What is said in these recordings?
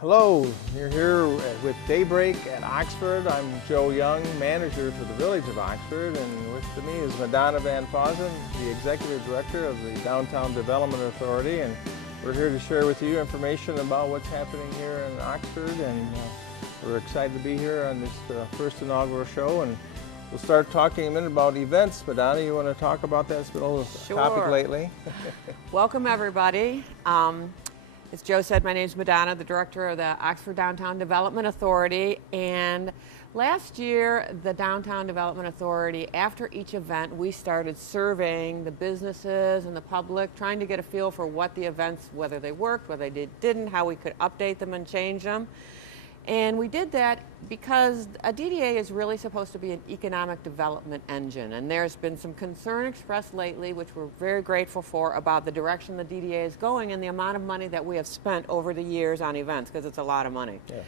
Hello, you're here with Daybreak at Oxford. I'm Joe Young, manager for the Village of Oxford, and with me is Madonna Van Fossen, the Executive Director of the Downtown Development Authority, and we're here to share with you information about what's happening here in Oxford, and we're excited to be here on this first inaugural show, and we'll start talking a minute about events. Madonna, you want to talk about that? It's been a little topic lately. Welcome, everybody. As Joe said, my name is Madonna, the director of the Oxford Downtown Development Authority. And last year, the Downtown Development Authority, after each event, we started surveying the businesses and the public, trying to get a feel for what the events, whether they worked, whether they didn't, how we could update them and change them. And we did that because a DDA is really supposed to be an economic development engine. And there's been some concern expressed lately, which we're very grateful for, about the direction the DDA is going and the amount of money that we have spent over the years on events, because it's a lot of money. Yeah.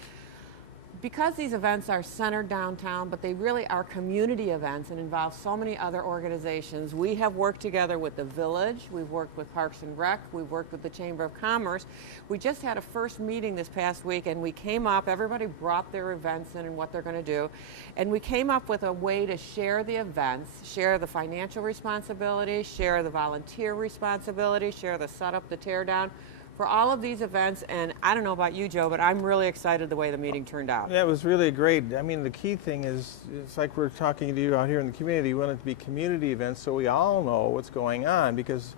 Because these events are centered downtown, but they really are community events and involve so many other organizations, we have worked together with the Village, we've worked with Parks and Rec, we've worked with the Chamber of Commerce. We just had a first meeting this past week, and we came up, everybody brought their events in and what they're going to do, and we came up with a way to share the events, share the financial responsibility, share the volunteer responsibility, share the setup, the tear down, for all of these events. And I don't know about you, Joe, but I'm really excited the way the meeting turned out. Yeah, it was really great. I mean, the key thing is, it's like we're talking to you out here in the community. We want it to be community events so we all know what's going on, because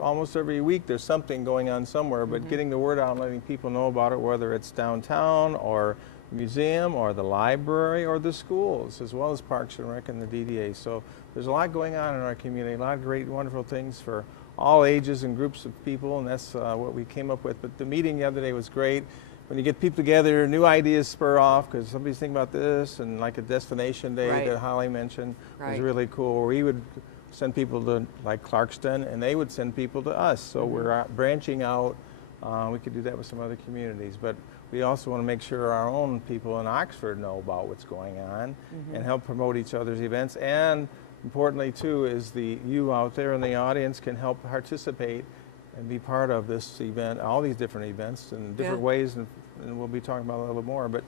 almost every week there's something going on somewhere, but getting the word out and letting people know about it, whether it's downtown or museum or the library or the schools, as well as Parks and Rec and the DDA. So there's a lot going on in our community, a lot of great, wonderful things for all ages and groups of people, and that's what we came up with. But the meeting the other day was great. When you get people together, new ideas spur off, because somebody's thinking about this, and like a destination day that Holly mentioned was really cool. We would send people to like Clarkston, and they would send people to us. So we're branching out. We could do that with some other communities, but we also want to make sure our own people in Oxford know about what's going on and help promote each other's events. And importantly, too, is you out there in the audience can help participate and be part of this event, all these different events in different ways, and we'll be talking about a little more. But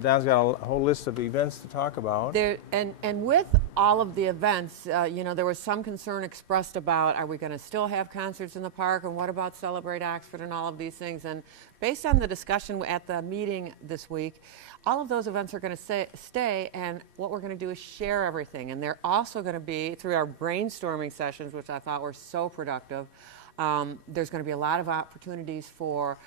Don's got a whole list of events to talk about. And with all of the events, you know, there was some concern expressed about, are we going to still have concerts in the park, and what about Celebrate Oxford and all of these things? And based on the discussion at the meeting this week, all of those events are going to stay, and what we're going to do is share everything. And they're also going to be, through our brainstorming sessions, which I thought were so productive, there's going to be a lot of opportunities for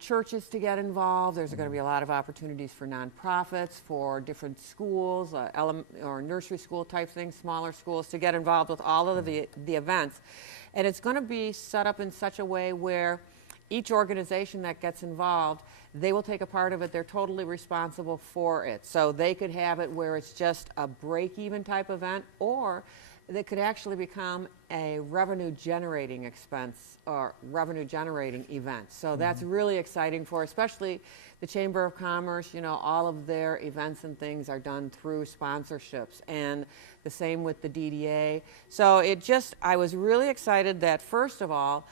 churches to get involved. There's going to be a lot of opportunities for nonprofits, for different schools, or nursery school type things, smaller schools, to get involved with all of the events. And it's going to be set up in such a way where each organization that gets involved, they will take a part of it. They're totally responsible for it. So they could have it where it's just a break-even type event, or that could actually become a revenue-generating expense or revenue-generating event. So that's really exciting for, especially the Chamber of Commerce. You know, all of their events and things are done through sponsorships, and the same with the DDA. So I was really excited that, first of all,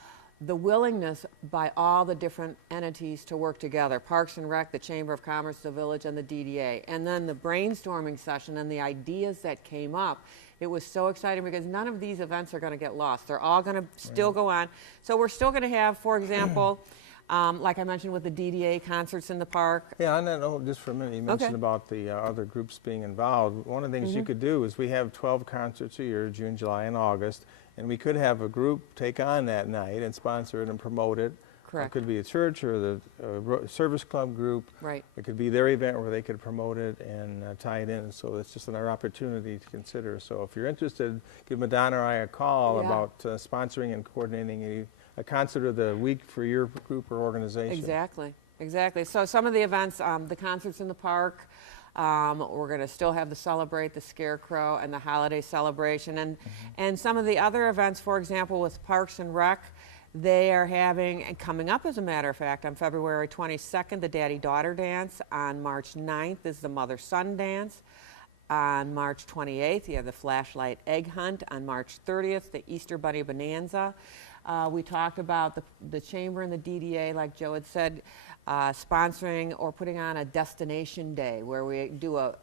the willingness by all the different entities to work together, Parks and Rec, the Chamber of Commerce, the Village, and the DDA, and then the brainstorming session and the ideas that came up. It was so exciting because none of these events are going to get lost. They're all going to still go on. So we're still going to have, for example, like I mentioned with the DDA, concerts in the park. Yeah, on that note, just for a minute, you mentioned about the other groups being involved. One of the things you could do is we have 12 concerts a year, June, July, and August, and we could have a group take on that night and sponsor it and promote it. Correct. It could be a church or the service club group. Right. It could be their event where they could promote it and tie it in. So it's just another opportunity to consider. So if you're interested, give Madonna or I a call about sponsoring and coordinating a concert of the week for your group or organization. Exactly. So some of the events, the concerts in the park, we're going to still have the Celebrate, the Scarecrow, and the holiday celebration. And some of the other events, for example, with Parks and Rec, they are having, and coming up as a matter of fact, on February 22nd, the Daddy-Daughter Dance. On March 9th is the Mother-Son Dance. On March 28th, you have the Flashlight Egg Hunt. On March 30th, the Easter Bunny Bonanza. We talked about the Chamber and the DDA, like Joe had said, sponsoring or putting on a destination day where we do a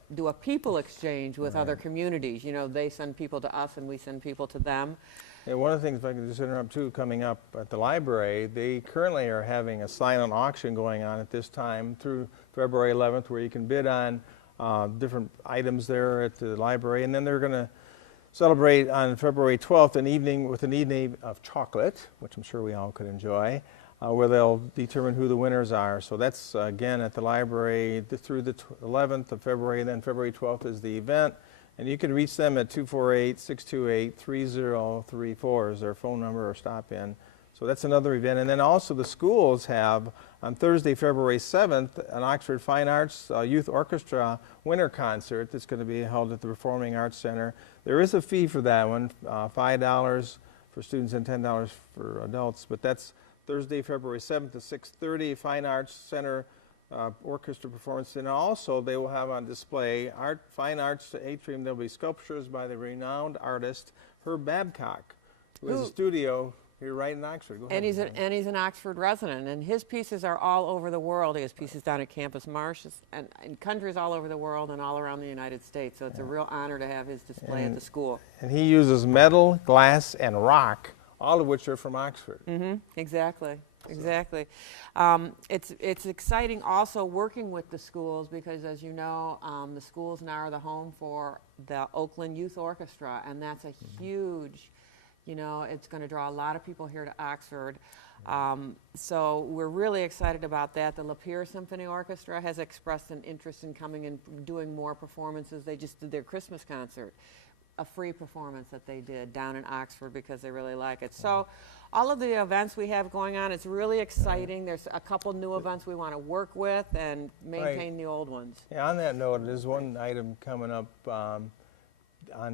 people exchange with other communities. You know, they send people to us and we send people to them. Yeah, one of the things, if I can just interrupt too, coming up at the library, they currently are having a silent auction going on at this time through February 11th, where you can bid on different items there at the library, and then they're going to celebrate on February 12th an evening with an evening of chocolate, which I'm sure we all could enjoy, where they'll determine who the winners are. So that's again at the library through the 11th of February, and then February 12th is the event. And you can reach them at 248-628-3034 is their phone number, or stop in. So that's another event. And then also the schools have on Thursday, February 7th, an Oxford Fine Arts Youth Orchestra winter concert that's going to be held at the Performing Arts Center. There is a fee for that one, $5 for students and $10 for adults, but that's Thursday, February 7th at 6:30, Fine Arts Center orchestra performance. And also they will have on display Fine Arts Atrium. There'll be sculptures by the renowned artist Herb Babcock, who has a studio here right in Oxford. Go ahead. And he's an Oxford resident, and his pieces are all over the world. He has pieces down at Campus Marsh and in countries all over the world and all around the United States. So it's a real honor to have his display at the school. And he uses metal, glass, and rock, all of which are from Oxford. Mm-hmm. Exactly. Exactly. It's exciting also working with the schools because, as you know, the schools now are the home for the Oakland Youth Orchestra, and that's a huge, you know, it's going to draw a lot of people here to Oxford. So we're really excited about that. The Lapeer Symphony Orchestra has expressed an interest in coming and doing more performances. They just did their Christmas concert, a free performance that they did down in Oxford because they really like it. So all of the events we have going on, it's really exciting. There's a couple new events we want to work with and maintain the old ones. Yeah, on that note, there's one item coming up on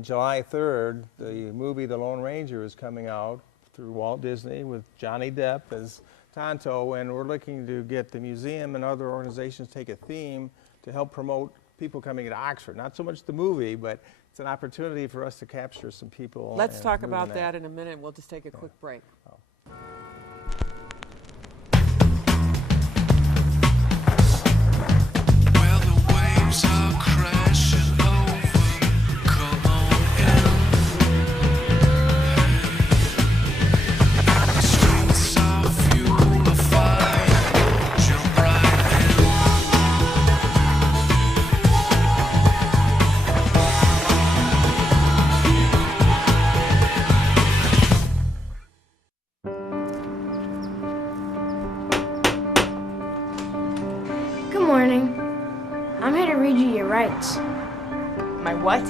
July 3rd. The movie The Lone Ranger is coming out through Walt Disney with Johnny Depp as Tonto, and we're looking to get the museum and other organizations take a theme to help promote people coming to Oxford. Not so much the movie, but it's an opportunity for us to capture some people. Let's talk about that in a minute. We'll just take a quick break. Well, the waves are crashing over. Come on in. The streets are fuel of fire. Jump right in. Good morning. I'm here to read you your rights. My what?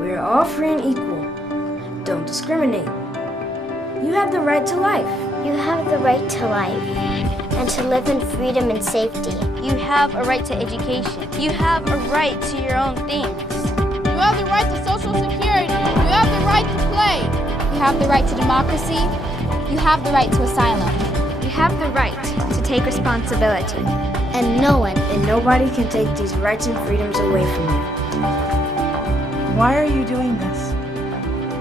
We are all free and equal. Don't discriminate. You have the right to life. You have the right to life and to live in freedom and safety. You have a right to education. You have a right to your own things. You have the right to social security. You have the right to play. You have the right to democracy. You have the right to asylum. You have the right to take responsibility. And no one and nobody can take these rights and freedoms away from you. Why are you doing this?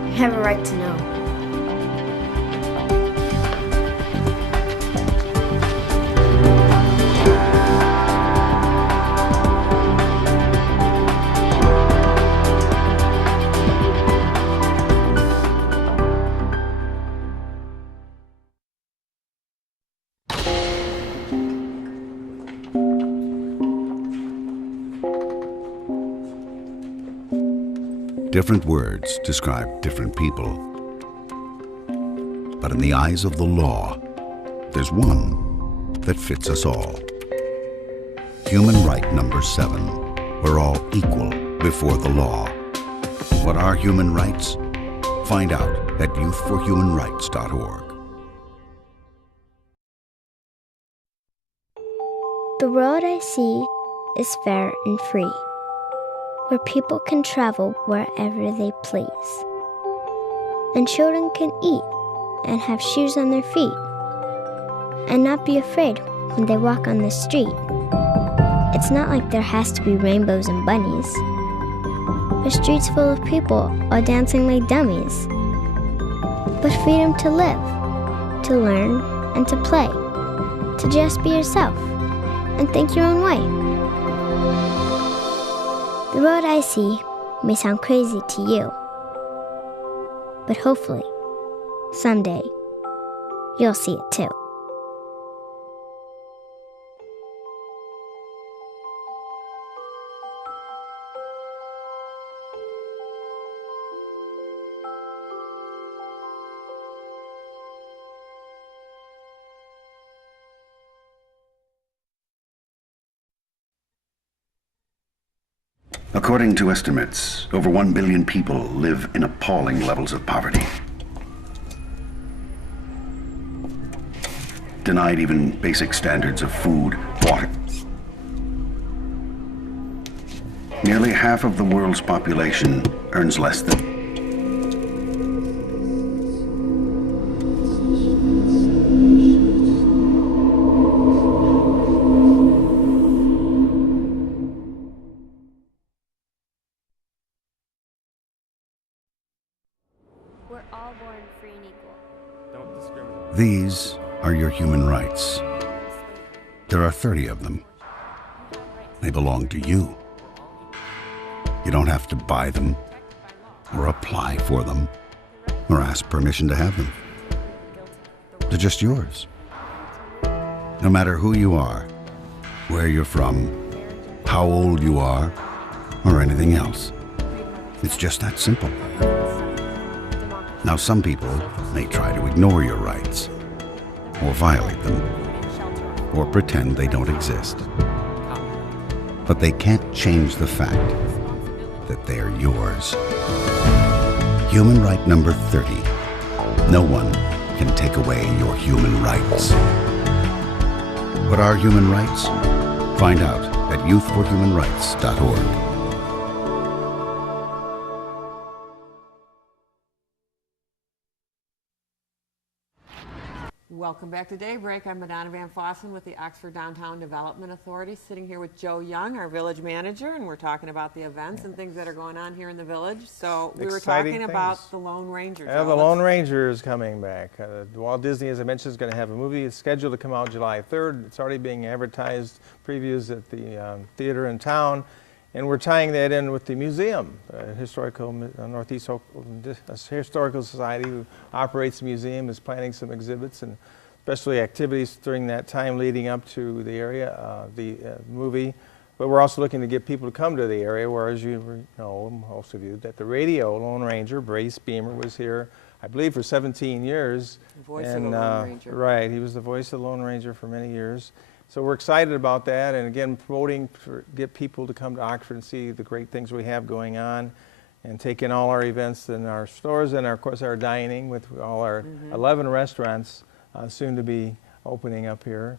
You have a right to know. Different words describe different people. But in the eyes of the law, there's one that fits us all. Human right number 7. We're all equal before the law. What are human rights? Find out at youthforhumanrights.org. The world I see is fair and free, where people can travel wherever they please, and children can eat and have shoes on their feet, and not be afraid when they walk on the street. It's not like there has to be rainbows and bunnies, or streets full of people all dancing like dummies, but freedom to live, to learn, and to play, to just be yourself, and think your own way. The road I see may sound crazy to you, but hopefully, someday, you'll see it too. According to estimates, over 1 billion people live in appalling levels of poverty. Denied even basic standards of food, water. Nearly half of the world's population earns less than. We're all born free and equal. Don't discriminate. These are your human rights. There are 30 of them. They belong to you. You don't have to buy them, or apply for them, or ask permission to have them. They're just yours. No matter who you are, where you're from, how old you are, or anything else. It's just that simple. Now, some people may try to ignore your rights, or violate them, or pretend they don't exist. But they can't change the fact that they're yours. Human right number 30. No one can take away your human rights. What are human rights? Find out at youthforhumanrights.org. Welcome back to Daybreak. I'm Madonna Van Fossen with the Oxford Downtown Development Authority, sitting here with Joe Young, our village manager, and we're talking about the events and things that are going on here in the village. So we were Exciting talking things. about the Lone Ranger. Yeah, Joe. the Lone Ranger is coming back. Walt Disney, as I mentioned, is going to have a movie. It's scheduled to come out July 3rd. It's already being advertised, previews at the theater in town. And we're tying that in with the museum, Northeast Historical Society, who operates the museum, is planning some exhibits and especially activities during that time leading up to the area, the movie. But we're also looking to get people to come to the area, where, as you know, most of you, that the radio Lone Ranger, Brace Beamer, was here, I believe, for 17 years. The voice of the Lone Ranger. Right, he was the voice of the Lone Ranger for many years. So we're excited about that, and again, promoting to get people to come to Oxford and see the great things we have going on, and take in all our events in our stores, and of course our dining with all our 11 restaurants soon to be opening up here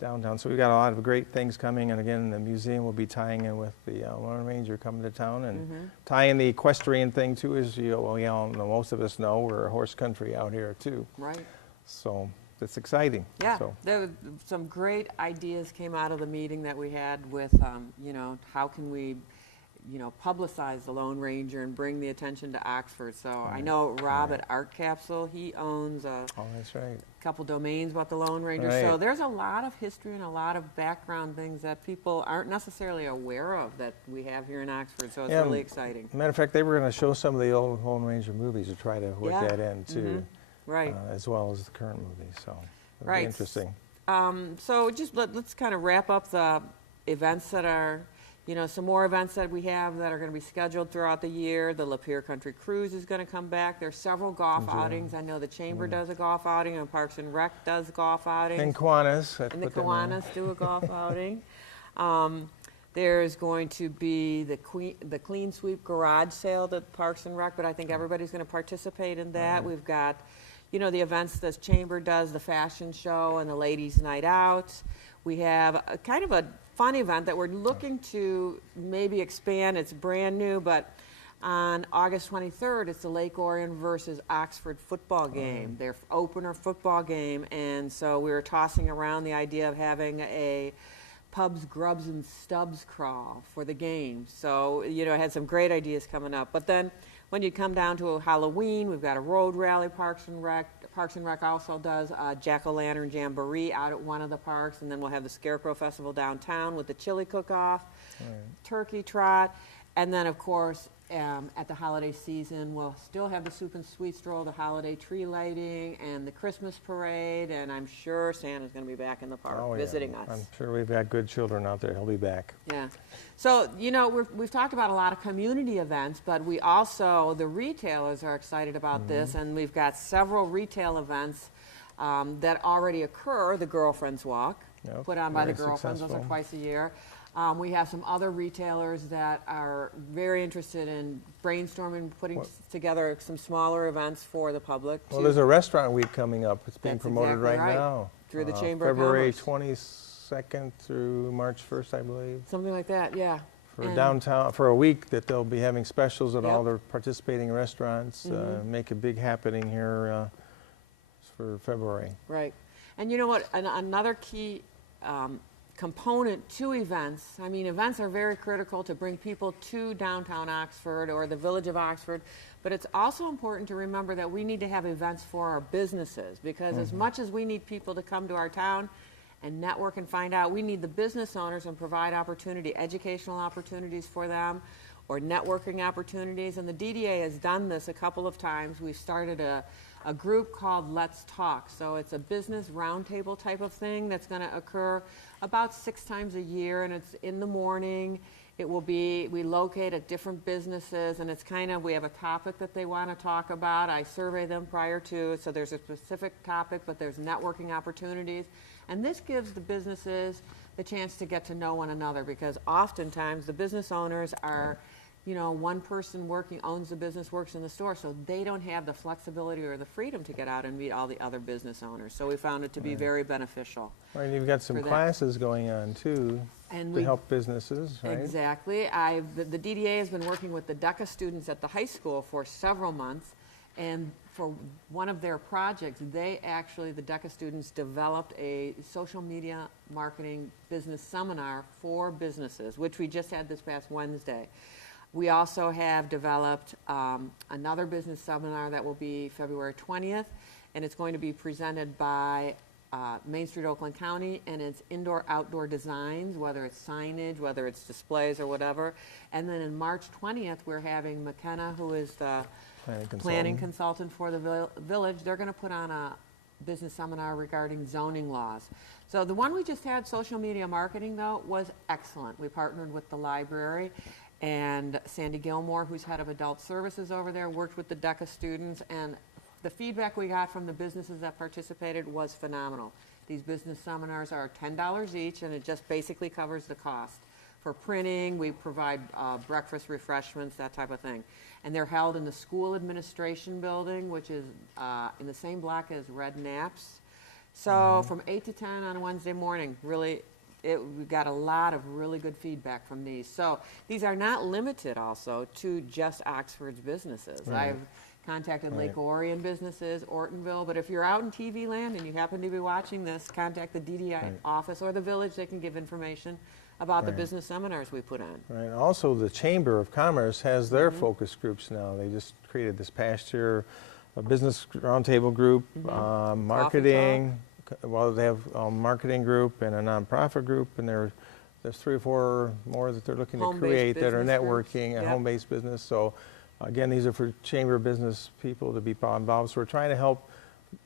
downtown. So we've got a lot of great things coming, and again, the museum will be tying in with the Lone Ranger coming to town, and tying the equestrian thing too, as we all know, most of us know, we're a horse country out here too. Right. So it's exciting. Yeah, So. there were some great ideas came out of the meeting that we had with, you know, how can we, you know, publicize the Lone Ranger and bring the attention to Oxford. So I know Rob at Art Capsule, he owns a That's right. couple domains about the Lone Ranger. Right. So there's a lot of history and a lot of background things that people aren't necessarily aware of that we have here in Oxford. So it's really exciting. Matter of fact, they were going to show some of the old Lone Ranger movies to try to work that in too. Right. As well as the current movie, so it'll Right. be interesting. So just let's kind of wrap up the events that are, you know, some more events that we have that are going to be scheduled throughout the year. The Lapeer Country Cruise is going to come back. There's several golf outings. I know the Chamber does a golf outing, and Parks and Rec does golf outings. And Kiwanis. And the Kiwanis do a golf outing. There's going to be the Clean Sweep Garage Sale that Parks and Rec, but I think everybody's going to participate in that. We've got, you know, the events the Chamber does, the fashion show and the ladies' night out. We have a kind of a fun event that we're looking to maybe expand. It's brand new, but on August 23rd, it's the Lake Orion versus Oxford football game, their opener football game. And so we were tossing around the idea of having a pubs, grubs, and stubs crawl for the game. So, you know, I had some great ideas coming up. But then when you come down to Halloween, we've got a road rally. Parks and Rec also does a jack-o'-lantern jamboree out at one of the parks, and then we'll have the Scarecrow Festival downtown with the chili cook-off, turkey trot, and then of course at the holiday season we'll still have the soup and sweet stroll, the holiday tree lighting, and the Christmas parade, and I'm sure Santa's going to be back in the park visiting us. I'm sure we've got good children out there. He'll be back. Yeah. So, you know, we've talked about a lot of community events, but we also, the retailers are excited about this, and we've got several retail events that already occur. The Girlfriends Walk, put on by the Girlfriends, those are twice a year. We have some other retailers that are very interested in brainstorming, putting together some smaller events for the public. Well, there's a restaurant week coming up. It's being promoted exactly right now. Through the Chamber of February Commerce. 22nd through March 1st, I believe. Something like that, yeah. For downtown, for a week that they'll be having specials at all their participating restaurants. Make a big happening here for February. Right. And you know what, another key component to events, I mean, events are very critical to bring people to downtown Oxford or the village of Oxford, but it's also important to remember that we need to have events for our businesses, because as much as we need people to come to our town and network and find out, we need the business owners and provide opportunity, educational opportunities for them, or networking opportunities, and the DDA has done this a couple of times. We've started a group called Let's Talk. So it's a business roundtable type of thing that's going to occur about 6 times a year, and it's in the morning. It will be, we locate at different businesses, and it's kind of, we have a topic that they want to talk about. I survey them prior to, so there's a specific topic, but there's networking opportunities. And this gives the businesses the chance to get to know one another, because oftentimes the business owners are, you know, one person owns the business, works in the store, so they don't have the flexibility or the freedom to get out and meet all the other business owners. So we found it to be very beneficial. Right, and you've got some classes going on too to help businesses, right? Exactly. The DDA has been working with the DECA students at the high school for several months, and for one of their projects, the DECA students developed a social media marketing business seminar for businesses, which we just had this past Wednesday. We also have developed another business seminar that will be February 20th, and it's going to be presented by Main Street Oakland County, and it's indoor-outdoor designs, whether it's signage, whether it's displays or whatever. And then in March 20th, we're having McKenna, who is the planning consultant for the village. They're going to put on a business seminar regarding zoning laws. So the one we just had, social media marketing, though, was excellent. We partnered with the library, and Sandy Gilmore, who's head of adult services over there, worked with the DECA students, and the feedback we got from the businesses that participated was phenomenal. These business seminars are $10 each, and it just basically covers the cost. For printing, we provide breakfast, refreshments, that type of thing. And they're held in the school administration building, which is in the same block as Red Knapp's. So from 8 to 10 on a Wednesday morning, really, we got a lot of really good feedback from these. So these are not limited also to just Oxford's businesses. I've contacted Lake Orion businesses, Ortonville, but if you're out in TV land and you happen to be watching this, contact the DDI office or the village. They can give information about the business seminars we put on. Right. Also, the Chamber of Commerce has their focus groups now. They just created this past year a business roundtable group, marketing. Well, they have a marketing group and a nonprofit group, and there's 3 or 4 more that they're looking to create that are networking and home-based business. So, again, these are for chamber business people to be involved. So we're trying to help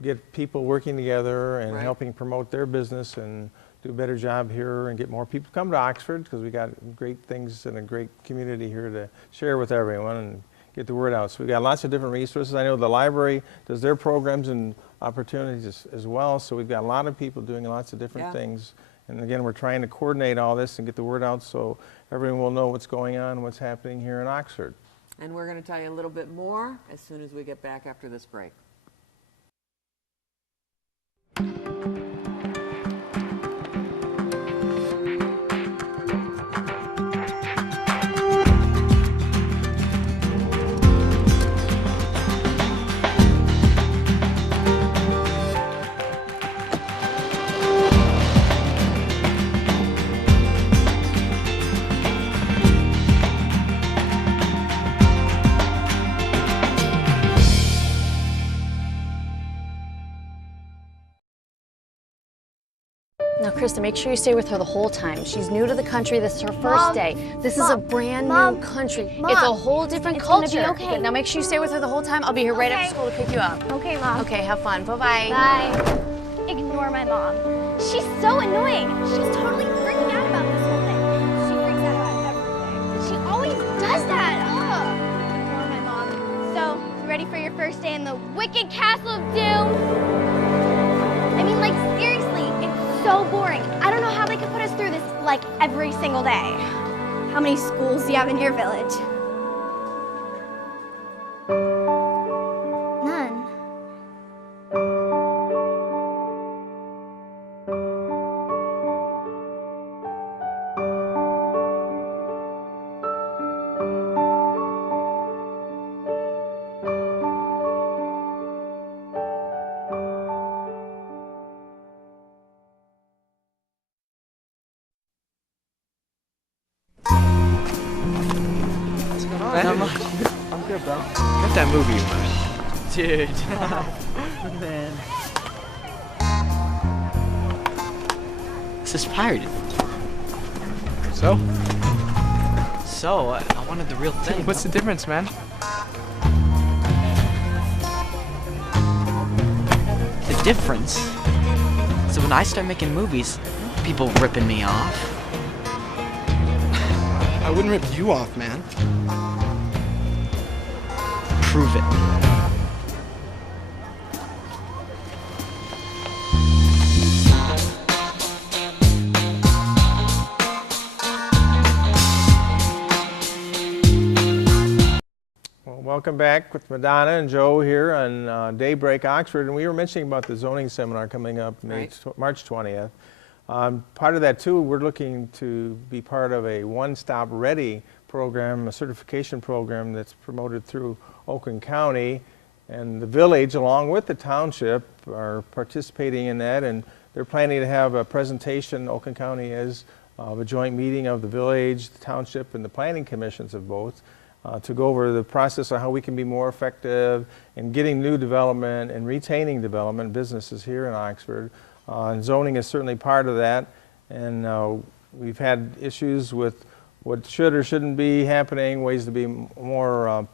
get people working together and helping promote their business and do a better job here and get more people to come to Oxford, because we got great things and a great community here to share with everyone and get the word out. So we got lots of different resources. I know the library does their programs and opportunities as well. So we've got a lot of people doing lots of different things. And again, we're trying to coordinate all this and get the word out so everyone will know what's going on, what's happening here in Oxford. And we're going to tell you a little bit more as soon as we get back after this break. Krista, make sure you stay with her the whole time. She's new to the country. This is her first day. This is a brand new country. It's a whole different culture. Gonna be okay. Now make sure you stay with her the whole time. I'll be here right after school to pick you up. Okay, Mom. Okay, have fun. Bye-bye. Bye. Ignore my mom. She's so annoying. She's totally freaking out about this whole thing. She freaks out about everything. She always does that. Ugh. Ignore my mom. So, you ready for your first day in the wicked castle of doom? I mean, like, seriously, it's so boring. I don't know how they could put us through this, like, every single day. How many schools do you have in your village? None. I'm good, bro. Get that movie you watched. Dude. Man. This is pirated. So? So, I wanted the real thing. What's the difference, man? The difference? So when I start making movies, people ripping me off. I wouldn't rip you off, man. Prove it. Well, welcome back with Madonna and Joe here on Daybreak Oxford, and we were mentioning about the zoning seminar coming up March 20th. Part of that too, we're looking to be part of a one-stop ready program, a certification program that's promoted through Oakland County, and the village along with the township are participating in that, and they're planning to have a presentation, Oakland County is, of a joint meeting of the village, the township, and the planning commissions of both, to go over the process of how we can be more effective in getting new development and retaining development businesses here in Oxford. And zoning is certainly part of that, and we've had issues with what should or shouldn't be happening, ways to be more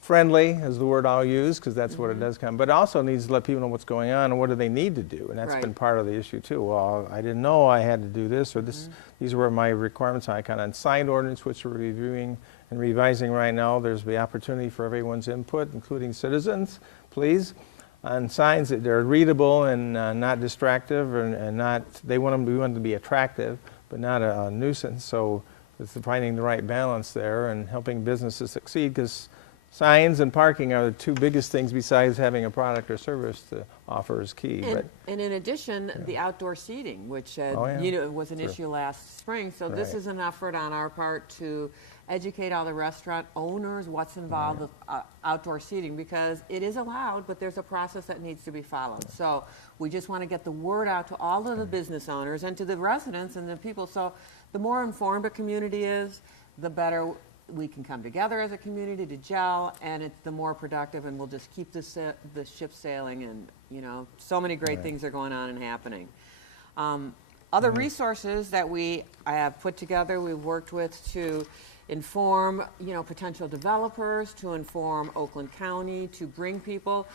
friendly is the word I'll use, because that's what it does come. But it also needs to let people know what's going on and what do they need to do, and that's been part of the issue too. Well, I didn't know I had to do this, or this. These were my requirements. I kind of signed ordinance, which we're reviewing and revising right now. There's the opportunity for everyone's input, including citizens, please, on signs that they're readable and not distractive, and not. We want them to be attractive, but not a nuisance. So it's finding the right balance there and helping businesses succeed, because signs and parking are the two biggest things besides having a product or service to offer is key. And in addition, the outdoor seating, which was an issue last spring. So this is an effort on our part to educate all the restaurant owners what's involved with outdoor seating, because it is allowed, but there's a process that needs to be followed. So we just want to get the word out to all of the business owners and to the residents and the people. So the more informed a community is, the better we can come together as a community to gel, and it's the more productive, and we'll just keep the ship sailing. And so many great things are going on and happening. Other resources that I have put together, we've worked with to inform potential developers, to inform Oakland County, to bring people.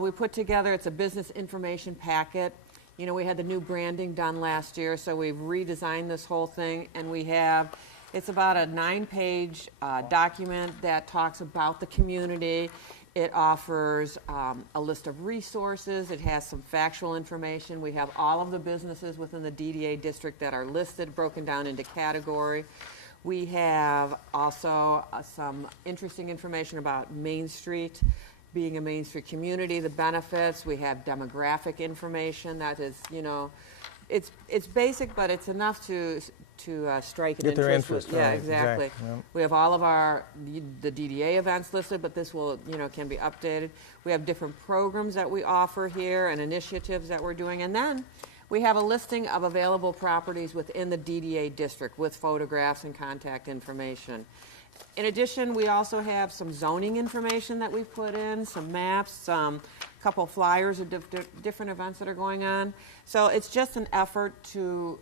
We put together, it's a business information packet. We had the new branding done last year, so we've redesigned this whole thing, and it's about a 9-page document that talks about the community. It offers a list of resources. It has some factual information. We have all of the businesses within the DDA district that are listed, broken down into category. We have also some interesting information about Main Street, being a Main Street community, the benefits. We have demographic information that is, it's basic, but it's enough to strike an Get their interest. Yeah, exactly. Yep. We have all of the DDA events listed, but this will, can be updated. We have different programs that we offer here and initiatives that we're doing. And then we have a listing of available properties within the DDA district with photographs and contact information. In addition, we also have some zoning information that we put in, some maps, some couple flyers of different events that are going on. So it's just an effort to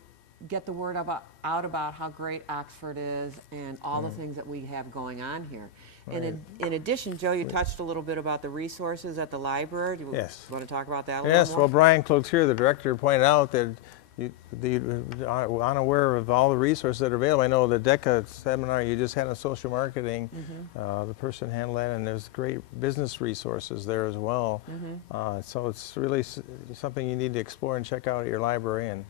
get the word out about how great Oxford is and all the things that we have going on here. Right. And in addition, Joe, you touched a little bit about the resources at the library. Do you want to talk about that a little Yes, more? well, Brian Cloutier, the director, pointed out that you are unaware of all the resources that are available. I know the DECA seminar you just had on social marketing, the person handled that, and there's great business resources there as well. So it's really something you need to explore and check out at your library, and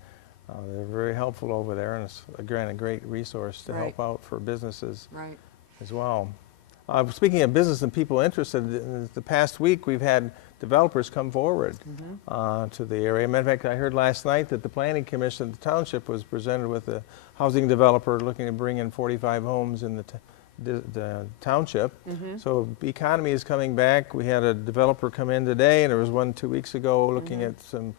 they're very helpful over there, and it's, again, a great resource to help out for businesses as well. Speaking of business and people interested, in the past week we've had developers come forward to the area. Matter of fact, I heard last night that the Planning Commission of the township was presented with a housing developer looking to bring in 45 homes in the township. So the economy is coming back. We had a developer come in today, and there was one 2 weeks ago looking at some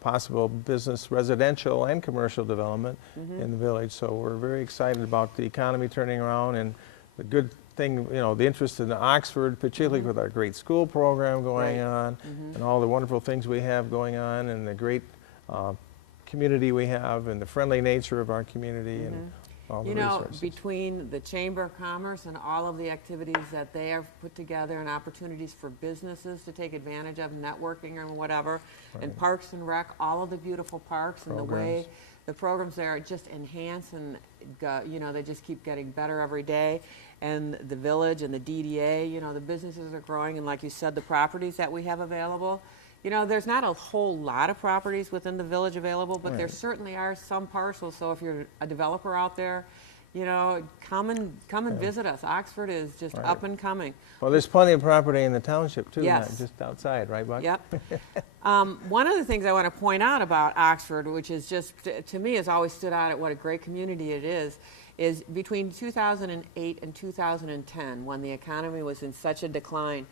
possible business, residential and commercial development in the village. So we're very excited about the economy turning around, and the good thing, you know, the interest in Oxford, particularly with our great school program going on, and all the wonderful things we have going on, and the great community we have, and the friendly nature of our community, and all the resources. Between the Chamber of Commerce and all of the activities that they have put together and opportunities for businesses to take advantage of, networking and whatever, and Parks and Rec, all of the beautiful parks and the way the programs there are just enhanced, and you know, they just keep getting better every day. And the village and the DDA, you know, the businesses are growing, and like you said, the properties that we have available. You know, there's not a whole lot of properties within the village available, but there certainly are some parcels. So if you're a developer out there, you know, come and visit us. Oxford is just up and coming. Well, there's plenty of property in the township too, Yes. not just outside, right, Buck? Yep. One of the things I want to point out about Oxford, which is just, to me, has always stood out at what a great community it is between 2008 and 2010, when the economy was in such a decline,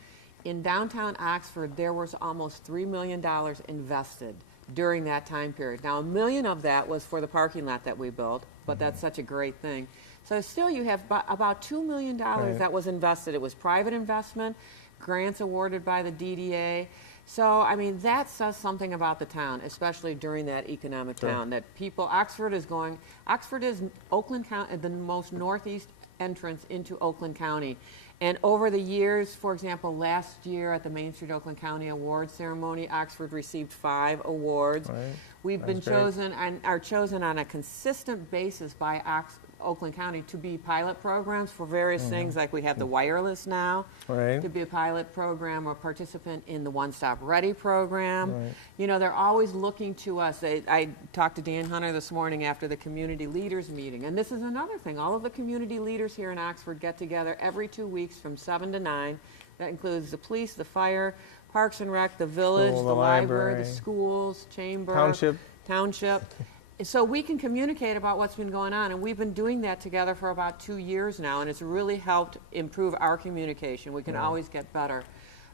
in downtown Oxford, there was almost $3 million invested during that time period. Now, $1 million of that was for the parking lot that we built, but that's such a great thing. So still, you have about $2 million that was invested. It was private investment, grants awarded by the DDA. So, I mean, that says something about the town, especially during that economic town, that people, Oxford is Oakland County, the most northeast entrance into Oakland County. And over the years, for example, last year at the Main Street Oakland County Awards ceremony, Oxford received 5 awards. We've been chosen and are chosen on a consistent basis by Oakland County to be pilot programs for various things, like we have the wireless now, to be a pilot program or participant in the One Stop Ready program. You know, they're always looking to us. I talked to Dan Hunter this morning after the community leaders meeting, and this is another thing. All of the community leaders here in Oxford get together every 2 weeks from 7 to 9. That includes the police, the fire, Parks and Rec, the village, the library, the schools, chamber, township. So we can communicate about what's been going on, and we've been doing that together for about 2 years now, and it's really helped improve our communication. We can always get better.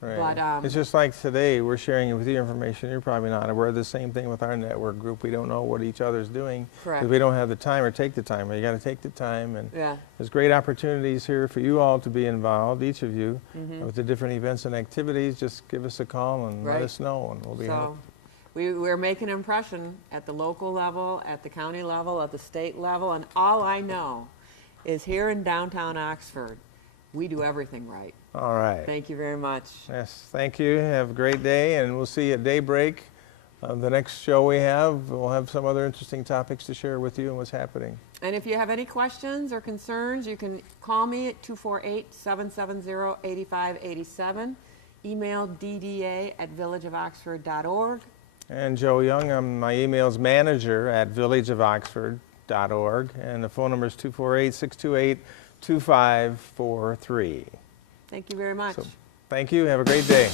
But it's just like today, we're sharing with you information you're probably not aware of. The same thing with our network group. We don't know what each other's doing because we don't have the time or take the time. You got to take the time, and there's great opportunities here for you all to be involved, each of you, with the different events and activities. Just give us a call and let us know, and we'll be happy. We're making an impression at the local level, at the county level, at the state level, and all I know is here in downtown Oxford, we do everything right. All right. Thank you very much. Yes, thank you. Have a great day, and we'll see you at Daybreak. The next show we'll have some other interesting topics to share with you and what's happening. And if you have any questions or concerns, you can call me at 248-770-8587, email dda@villageofoxford.org. And Joe Young, my email is manager@villageofoxford.org, and the phone number is 248-628-2543. Thank you very much. So, thank you. Have a great day.